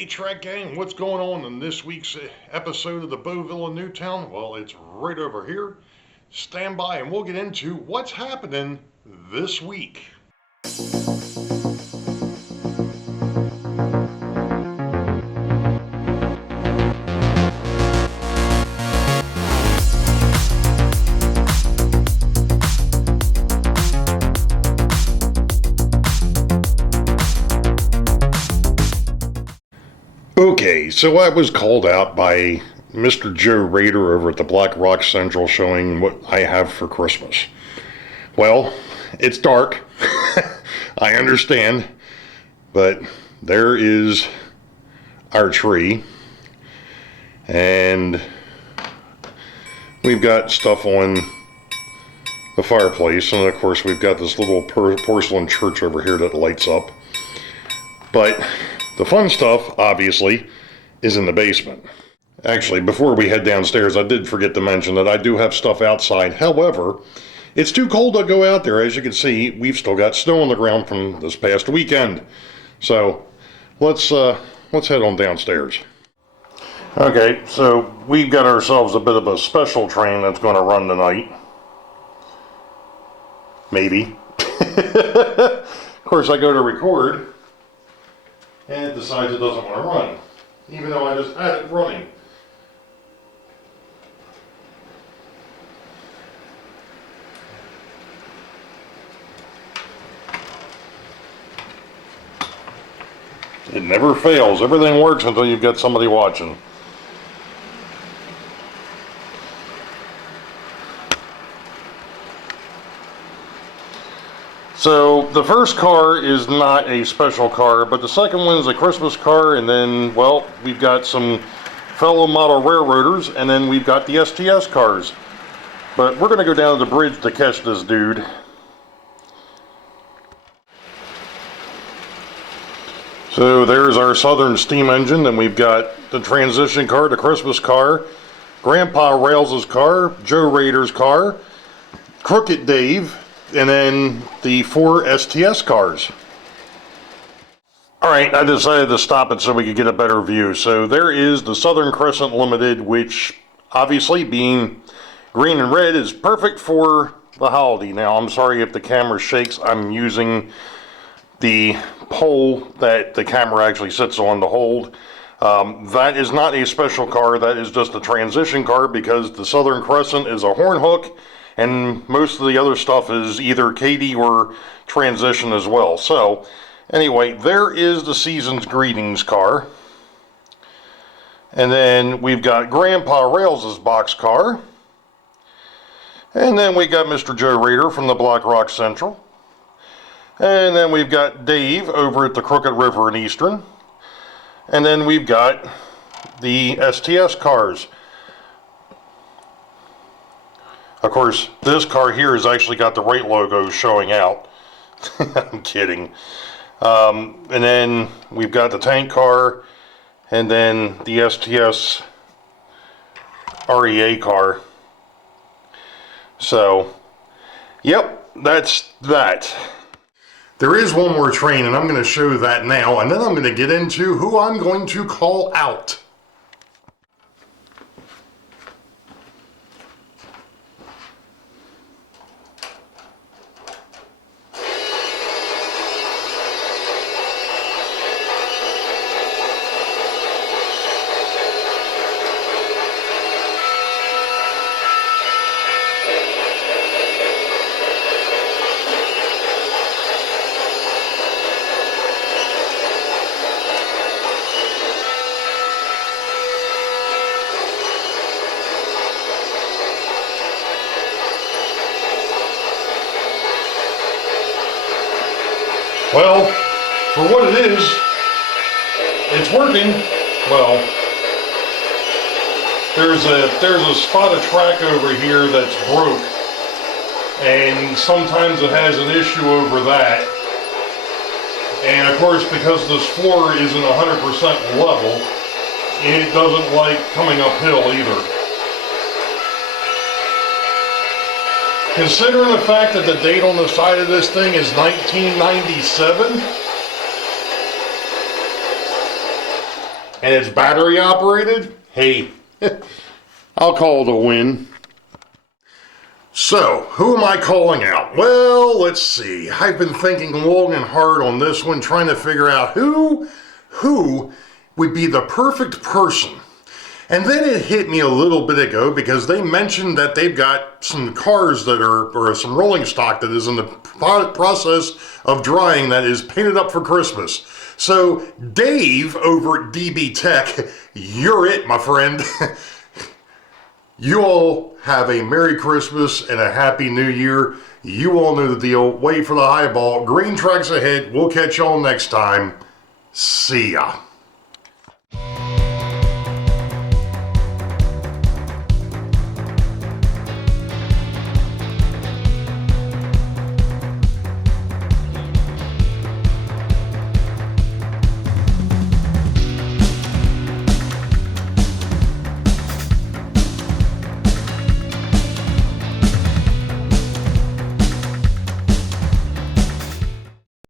Hey Trek Gang, what's going on in this week's episode of the Boeville in Newtown? Well, it's right over here. Stand by and we'll get into what's happening this week. Okay, so I was called out by Mr. Joe Rader over at the Black Rock Central showing what I have for Christmas. Well, it's dark. I understand. But there is our tree. And we've got stuff on the fireplace. And of course we've got this little porcelain church over here that lights up. But the fun stuff, obviously, is in the basement. Actually, before we head downstairs, I did forget to mention that I do have stuff outside. However, it's too cold to go out there. As you can see, we've still got snow on the ground from this past weekend. So, let's head on downstairs. Okay, so we've got ourselves a bit of a special train that's going to run tonight. Maybe. Of course, I go to record, and it decides it doesn't want to run, even though I just had it running. It never fails. Everything works until you've got somebody watching. So the first car is not a special car, but the second one is a Christmas car, and then, well, we've got some fellow model railroaders, and then we've got the STS cars. But we're going to go down to the bridge to catch this dude. So there's our Southern steam engine, and we've got the transition car, the Christmas car, Grandpa Rails' car, Joe Rader's car, Crooked Dave, and then the 4 STS cars. Alright, I decided to stop it so we could get a better view. So there is the Southern Crescent Limited, which obviously being green and red is perfect for the holiday. Now, I'm sorry if the camera shakes. I'm using the pole that the camera actually sits on to hold. That is not a special car. That is just a transition car because the Southern Crescent is a horn hook, and most of the other stuff is either Katy or transition as well. So, anyway, there is the Season's Greetings car. And then we've got Grandpa Rails' box car. And then we got Mr. Joe Rader from the Black Rock Central. And then we've got Dave over at the Crooked River in Eastern. And then we've got the STS cars. Of course, this car here has actually got the right logo showing out. I'm kidding. And then we've got the tank car, and then the STS REA car. So, yep, that's that. There is one more train, and I'm going to show that now, and then I'm going to get into who I'm going to call out. Well, for what it is, it's working. Well, there's a spot of track over here that's broke, and sometimes it has an issue over that. And of course, because this floor isn't 100% level, it doesn't like coming uphill either. Considering the fact that the date on the side of this thing is 1997, and it's battery operated, hey, I'll call it a win. So, who am I calling out? Well, let's see. I've been thinking long and hard on this one, trying to figure out who would be the perfect person. And then it hit me a little bit ago because they mentioned that they've got some cars that are, or some rolling stock that is in the process of drying that is painted up for Christmas. So, Dave over at DB Tech, you're it, my friend. You all have a Merry Christmas and a Happy New Year. You all know the deal. Wait for the highball. Green tracks ahead. We'll catch y'all next time. See ya.